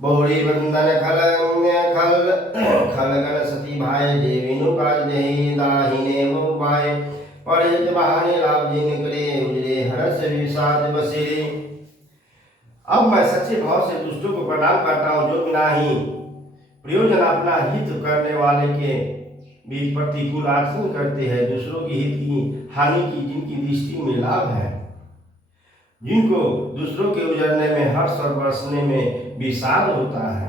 बहुरी बंधन खल खल खलगन सती भाई जे विनु काज जही दाहिने वो भाई पढ़ित बहाने लाभ जिन करे उजरे हरस विषाद बसेरे। अब मैं सच्चे भाव से दुष्टों को प्रणाम करता हूँ, जो बिना ही प्रयोजन अपना हित करने वाले के भी प्रतिकूल आचरण करते हैं, दूसरों के हित की हानि की जिनकी दृष्टि में लाभ है, जिनको दूसरों के उजरने में हर्ष और बरसने में विषाद होता है।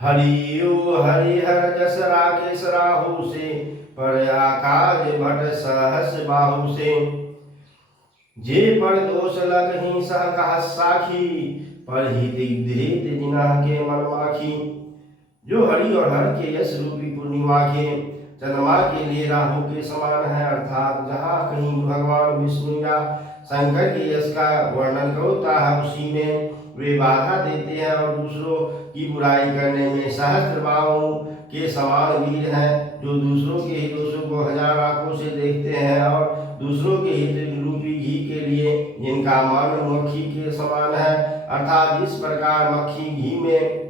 हरियो हरिहर जस राकेश राहु से पर आकाज भट सहस बाहु से। जे पर दोष लगहि सह कहा साखी पर हित धृत जिनह के मन माखी। जो हरि और हर के यश रूपी पूर्णिमा के चंद्रमा के लिए राहु के समान है, अर्थात जहाँ कहीं भगवान विष्णु या शंकर के यश का वर्णन होता है उसी में वे बाधा देते हैं और दूसरों की बुराई करने में सहस्त्र बाहुओं के समान वीर हैं, जो दूसरों के ही दोषों को हजार आंखों से देखते हैं और दूसरों के हित रूपी घी के लिए जिनका मन मक्खी के समान है, अर्थात इस प्रकार मक्खी घी में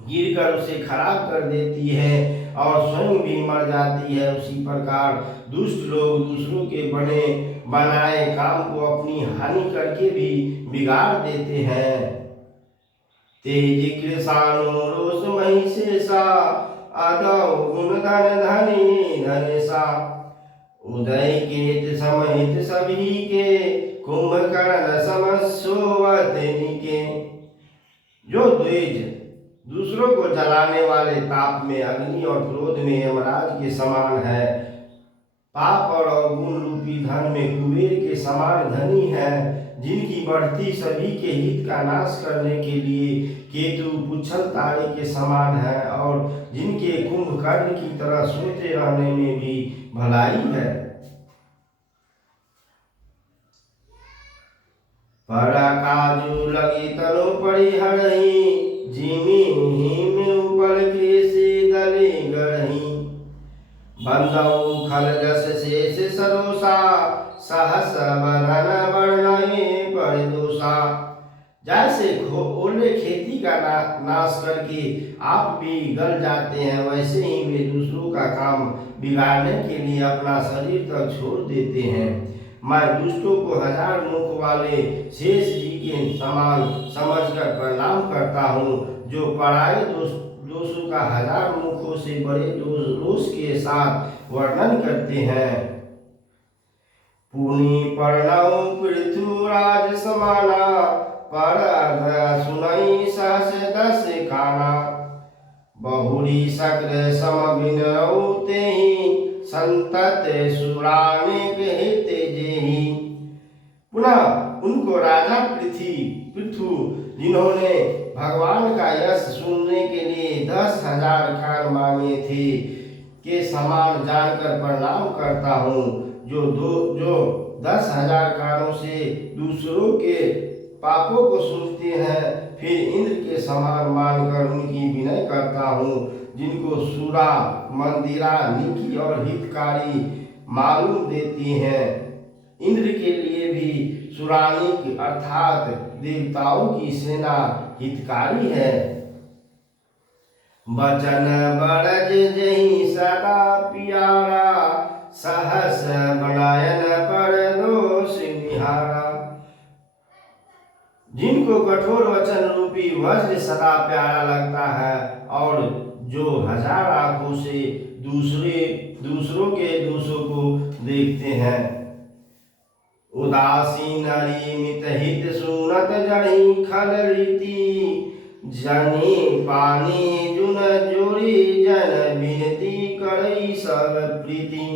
गिर कर उसे खराब कर देती है और स्वयं भी मर जाती है, उसी प्रकार दुष्ट लोग दूसरों के बने बनाए काम को अपनी हानि करके भी बिगाड़ देते हैं। तेज कृषाणु रोष महिषेषा आदौ गुण धन धनी धनेशा। उदय केत समहित सभी के कुंभकर्ण समसोवत निके। जो द्वेष दूसरों को जलाने वाले ताप में अग्नि और क्रोध में यमराज के समान है, पाप और अवगुण रूपी धन में कुबेर के समान धनी है, जिनकी बढ़ती सभी के हित का नाश करने के लिए केतु पुच्छल तारे के समान है और जिनके कुंभकर्ण की तरह सोते रहने में भी भलाई है। परा काजू लगी तनु परिहरही जिमी हिम उपल कृषि गले गढ़ही। बंदौ खल जस शेष सरोसा सहस बदन वर्णये परिदोषा। जैसे ओले खेती का नाश करके आप भी गल जाते हैं, वैसे ही वे दूसरों का काम बिगाड़ने के लिए अपना शरीर तक छोड़ देते हैं। मैं दुष्टों को हजार मुख वाले शेष जी के समान समझकर प्रणाम करता हूँ, जो पराये दोषों का हजार मुखों से बड़े रोष के साथ वर्णन करते हैं। पुनि पर्णौ पृथ्वीराज समाना पर सुनई सहस दस काना। बहुरी शक्र सम बिनरौ तेहि संतत सुराने कहते जेहि। पुनः उनको राजा पृथु जिन्होंने भगवान का यश सुनने के लिए 10,000 कान मांगे थे के समान जानकर प्रणाम करता हूँ, जो 10,000 कानों से दूसरों के पापों को सुनते हैं, फिर इंद्र के समान मानकर उनकी विनय करता हूँ, जिनको सूरा मंदिरा निकी और हितकारी मालूम देती हैं। इंद्र के लिए भी सुरानिक अर्थात देवताओं की सेना हितकारी है। बचन बड़ज जही सदा प्यारा सहस बनायन पर दोष निहारा। जिनको कठोर वचन रूपी वज्र सदा प्यारा लगता है और जो हजार आंखों से दूसरों के दोषों को देखते हैं। उदासीन मित हित सुनत जड़ी खल रीति जनी पानी जुन जोड़ी जन विनती करई सब प्रीति।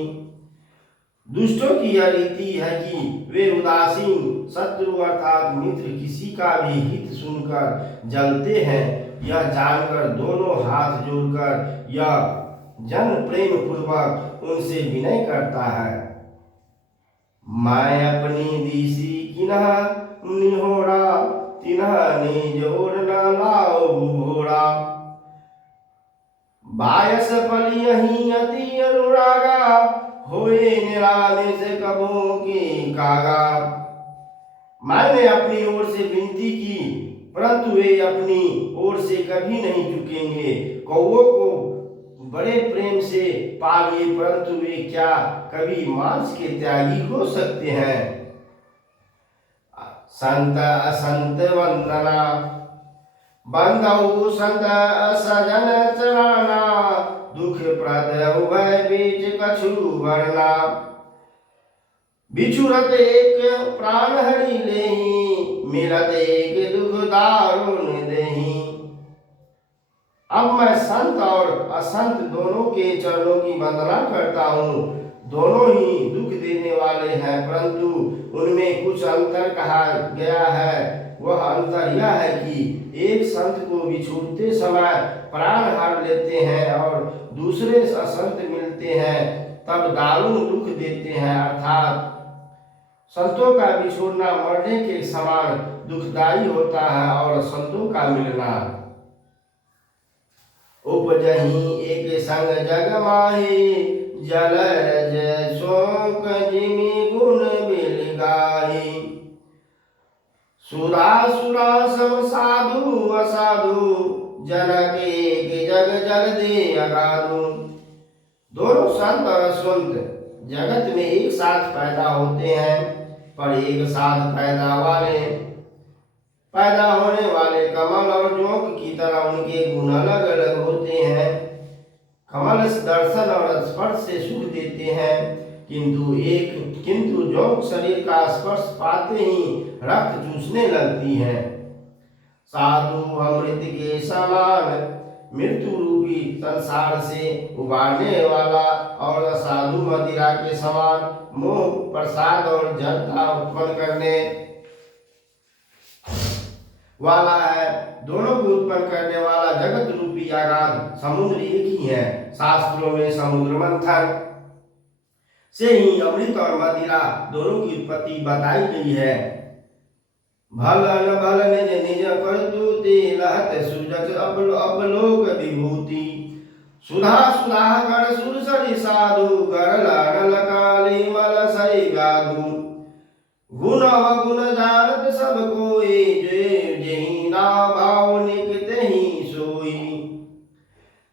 दुष्टों की यह रीति है कि वे उदासीन शत्रु अर्थात मित्र किसी का भी हित सुनकर जलते हैं, यह जानकर दोनों हाथ जोड़कर यह जन प्रेम पूर्वक उनसे विनय करता है। मैं अपनी दिशी किन्ह निहोरा तिन्ह निजोर न लाओ भोरा। बायस पली यही अति अनुरागा होए निरामिष कबों की कागा। मैंने अपनी ओर से विनती की परंतु वे अपनी ओर से कभी नहीं झुकेंगे। कौओं को बड़े प्रेम से पालिए, परंतु वे क्या कभी मांस के त्यागी हो सकते हैं। संत असंत वंदना, बंधु संत सजन चराना, दुख प्रद उभय बीच कछु वर्णा। बिछुरत एक प्राण हरि लेहि, मिलत एक दुख दारुण देहि। अब मैं संत और असंत दोनों के चरणों की वंदना करता हूँ। दोनों ही दुख देने वाले हैं, परंतु उनमें कुछ अंतर कहा गया है। वह अंतर यह है कि एक संत को बिछुड़ते समय प्राण हार लेते हैं और दूसरे असंत मिलते हैं तब दारुण दुख देते हैं। अर्थात संतों का बिछोड़ना मरने के समान दुखदायी होता है और संतों का मिलना। उपजहि एक संग जग माही, जल जय शोक जिमि गुण बिल गाही। सुरा सुरा सम साधु असाधु, जनक एक जग जग दे अगाधु। दोनों संत और असंत जगत में एक साथ पैदा होते हैं, पर एक साथ पैदा होने वाले कमल और जोंक की तरह उनके गुण अलग अलग होते हैं। कमल दर्शन और स्पर्श से सुख देते हैं, किंतु जोंक शरीर का स्पर्श पाते ही रक्त चूसने लगती है। साधु अमृत के समान मृत्यु रूपी संसार से उबारने वाला, और असाधु मदिरा के समान मोह प्रसाद और जड़ता उत्पन्न करने वाला है। दोनों को उत्पन्न करने वाला जगत रूपी अगाध समुद्र एक ही है। शास्त्रों में समुद्र मंथन से ही अमृत और मदिरा दोनों की उत्पत्ति बताई गई है। भलन भलन निज निज करतुति, लहत सुजत अपलोक विभूति। सुधा सुधा कर सुरसरी साधु, गरला नलकाली मल सरी गाधु। गुण अवगुण जानत सब कोई, जेहि ना भाव निकट ही सोई।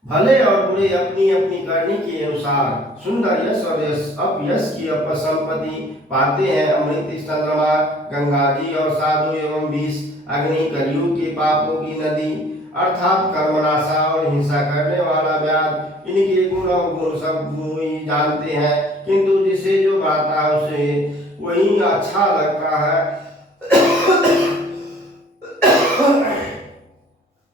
भले और बुरे अपनी अपनी करनी के अनुसार सुंदर यश और अपयश की अपसंपत्ति पाते हैं। अमृत चंद्रमा, गंगा जी और साधु एवं विष अग्नि कलयुग के पापों की नदी अर्थात कर्मनाशा और हिंसा करने वाला व्याध, इनके गुण और गुण सब कोई जानते हैं, किंतु जिसे जो बढ़ता है उसे वही अच्छा लगता है।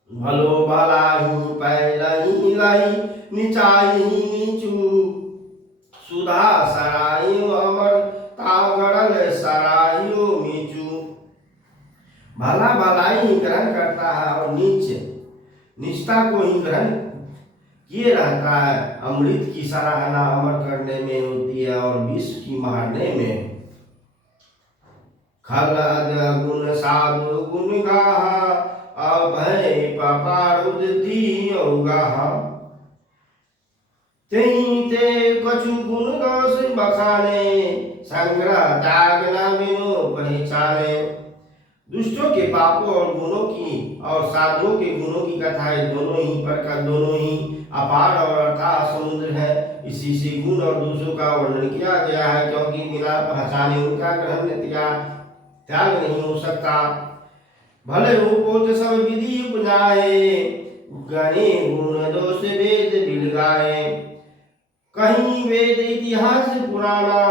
भलो भलाई पैलही लाई, निचाई नीचू। सुधा सराइयो अमर तागड़ल सराइयो मीचू। भला भलाई ही ग्रहण करता है और निष्ठा को ही ग्रहण किए रहता है। अमृत की सराहना अमर करने में होती है और विष की मारने में। खलद गुण साधु गुण गाहा, अभय पपारुद दियो गाहा। तेहि ते कछु गुण दोष बखाने, संग्रह त्याग न बिनु पहचाने। दुष्टों के पापों और गुणों की और साधुओं के गुणों की कथाएं दोनों ही अपार और अथाह समुद्र है। इसी से गुण और दोषों का वर्णन किया गया है, क्योंकि बिना पहचाने उनका ग्रहण त्याग नहीं हो सकता। भले हो पोत सब विधि उपजाए, गणे गुण दोष वेद बिलगाए। कहीं वेद इतिहास पुराना,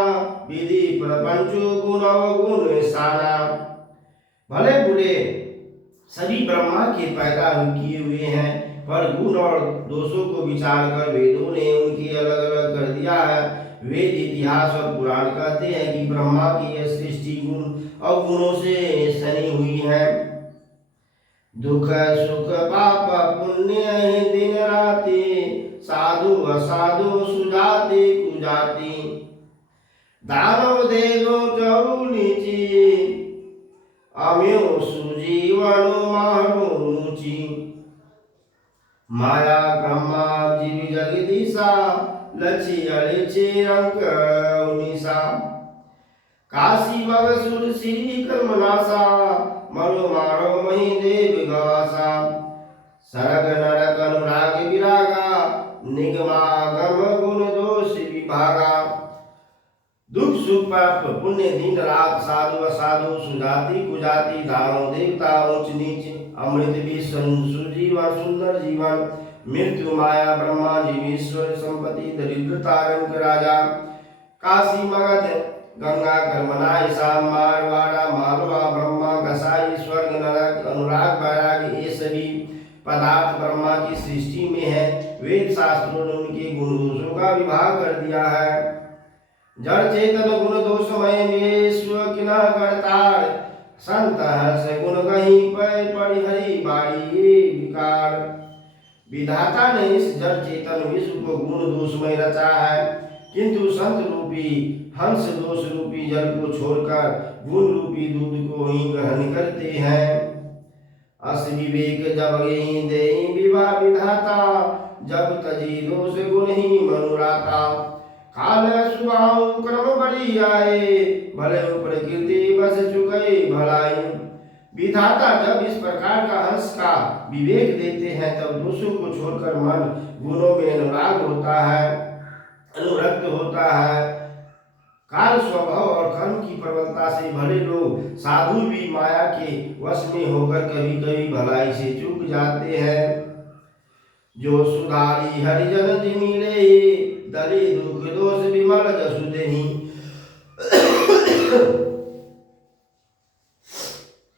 विधि प्रपंच गुण अवगुण साना। भले बुरे सभी ब्रह्मा के पैदा किए हुए हैं, पर गुण और दोषों को विचार कर वेदों ने उनकी अलग अलग कर दिया है। वेद इतिहास और पुराण कहते हैं कि ब्रह्मा की यह सृष्टि गुण और गुणों से सनी हुई है। दुख सुख पाप पुण्य दिन राति, साधु असाधु सुजाति कुजाति। दानव देवो चरु नीची, अम्यो सुजीवन मारो ऊंची। माया ब्रह्मा जीव जगदीशा, लची अलिची रंग उनिसा। काशी बगसुर श्री कर्मनाशा, मनु मारो मही देव गवासा सरग नरक अनुराग विरागा निगमागम गुण दोष विभागा दुख सुख पाप पुण्य दिन रात साधु असाधु सुजाति कुजाति दानव देवता उच्च नीच अमृत विष सुजीवन सुंदर जीवन मृत्यु माया ब्रह्मा जीवेश्वर संपत्ति दरिद्रता रंग राजा काशी मगध गंगा कर्मनाय शाम मारवाड़ा मालवा ब्रह्मा कसाई स्वर्ग नरक अनुराग वैराग ये सभी पदार्थ ब्रह्मा की सृष्टि में है। वेद शास्त्रों ने उनके गुण दोषों का विभाग कर दिया है। जड़ चेतन गुण दोषमय मेश्व किना करतार संत हर्ष गुण कहीं पर परिहरी बाड़ी विकार विधाता ने इस जड़ चेतन विश्व को गुण दोषमय रचा है, किंतु संत रूपी हंस दोष रूपी जल को छोड़कर गुण रूपी दूध को ही ग्रहण करते हैं। अस विवेक जब ही दे विवाह विधाता जब तजी दोष गुण ही मनुराता काल सुहाऊ क्रम बड़ी आए भले प्रकृति बस चुके भलाई विधाता जब इस प्रकार का हंस का विवेक देते हैं तब दोषों को छोड़कर मन गुणों में अनुराग होता है, अनुरक्त होता है। काल स्वभाव और कर्म की प्रबलता से भले लोग साधु भी माया के वश में होकर कभी कभी भलाई से चूक जाते हैं। जो सुधारी हरिजन जिमिले दली दुख दोष विमल जसु देहि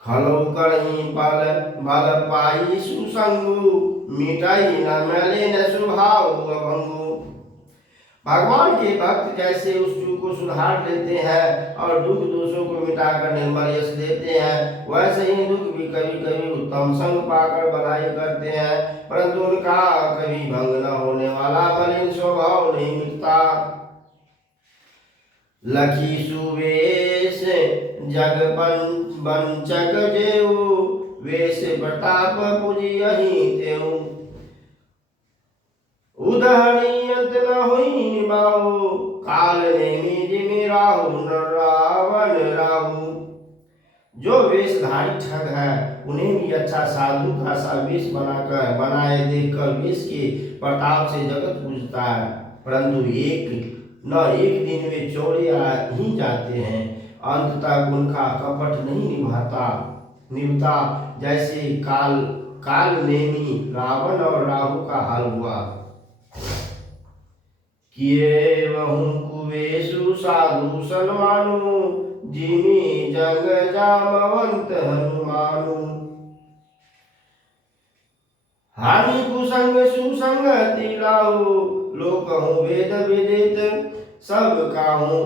खलो करही बल बल पाई सुसंगु मिटाई न मैले न सुभाव अभंगु। भगवान के भक्त जैसे उस चूक को सुधार लेते हैं और दुख दोषों को मिटाकर निर्मल यश देते हैं, वैसे ही दुख भी कभी कभी उत्तम संग पाकर भलाई करते हैं, परंतु उनका कभी भंग न होने वाला मलिन स्वभाव नहीं मिटता। लखी सुवेश जग पंचक जेऊ वेश प्रताप पुजियहि तेऊ उदाहरणीयत न हुई निभाओ काल नेमी जिमि राहु न रावण राहु। जो वेशधारी ठग है उन्हें भी अच्छा साधु का सा वेश बनाए देखकर वेश के प्रताप से जगत पूजता है, परंतु एक दिन वे चौड़े ही जाते हैं, अंत तक उनका कपट नहीं निभता जैसे काल नेमी रावण और राहु का हाल हुआ। किए वहु कुवेशु साधु सन्मानु जिमि जग जामवंत हनुमानु। हानि कुसंग सुसंगति लाहु लोकहु वेद विदित सब काहू।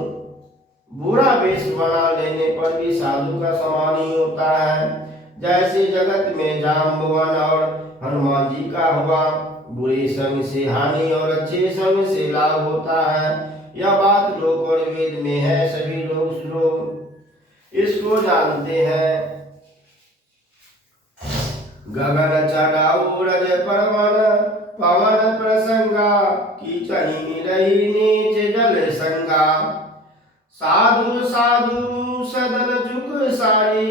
बुरा वेश बना लेने पर भी साधु का समान ही होता है, जैसे जगत में जाम्बवन और हनुमान जी का हुआ। बुरे संग से हानि और अच्छे संग से लाभ होता है, यह बात लोक और वेद में है, सभी लोग इसको जानते हैं। गगन चढ़ाऊ रज पर्वन पवन प्रसंगा कीचहि मिलहि नीच जल संगा। साधु साधु सदन झुक सारी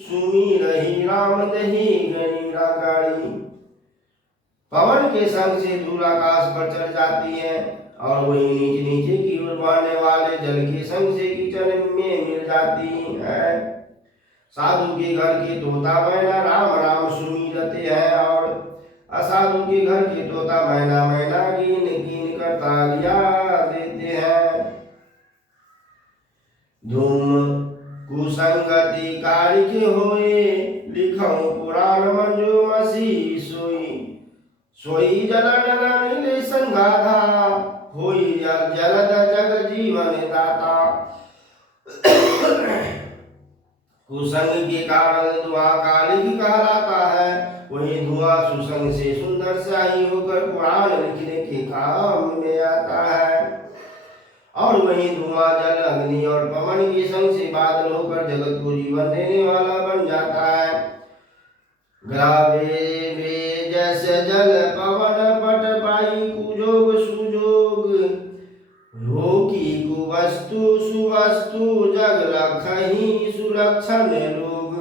सुमी रही राम दही गणी रागाड़ी। पवन के संग से धूल आकाश पर चढ़ जाती है और वही नीचे की ओर बहने वाले जल के संग से कीचड़ में मिल जाती है। साधु के घर के तोता मैना राम राम सुमीरते हैं और असाधु के घर के तोता मैना मैना गिन गिन कर तालियां देते हैं। धूम कुसंगति कारिक होए लिखऊं पुराण मंजू मसी सोई। सोई जल नील संगाधा होई जलद जग जीवन दाता। कुसंग के कारण धुआं कालिक कहलाता है, वही धुआं सुसंग से सुंदर शाही होकर पुराण लिखने के काम में आता है। और वही धुआं जल अग्नि और पवन के संग से बादल होकर जगत को जीवन देने वाला बन जाता है। ग्रावे वे जैसे जल पवन पट पाई कुजोग सुजोग हो की कुवस्तु सुवस्तु जग लखही सुलक्षण लोग।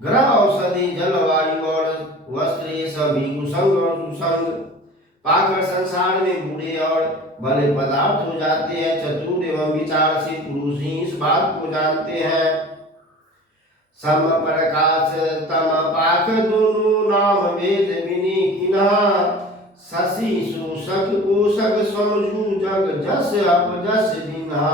ग्रह औषधि जलवायु और वस्त्र ये सभी कुसंग और सुसंग पाकर संसार में बुरे और भले पदार्थ हो जाते हैं। चतुर एवं विचारशील पुरुष ही इस बात को जानते हैं। सम प्रकाश तम पाक दोनों नाम वेद विनी किना शशि शोषक पोषक समझू जग जस अपजस बिना।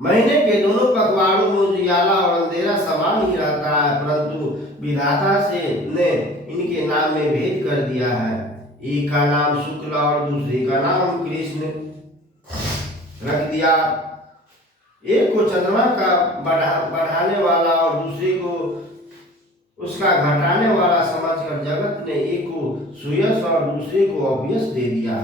महीने के दोनों पखवाड़ों में उजियाला और अंधेरा समान ही रहता है, परंतु विधाता से ने इनके नाम में भेद कर दिया है। एक का नाम शुक्ल और दूसरे का नाम कृष्ण रख दिया। एक को चंद्रमा का बढ़ाने वाला और दूसरे को उसका घटाने वाला समझकर जगत ने एक को सुयश और दूसरे को अपयश दे दिया।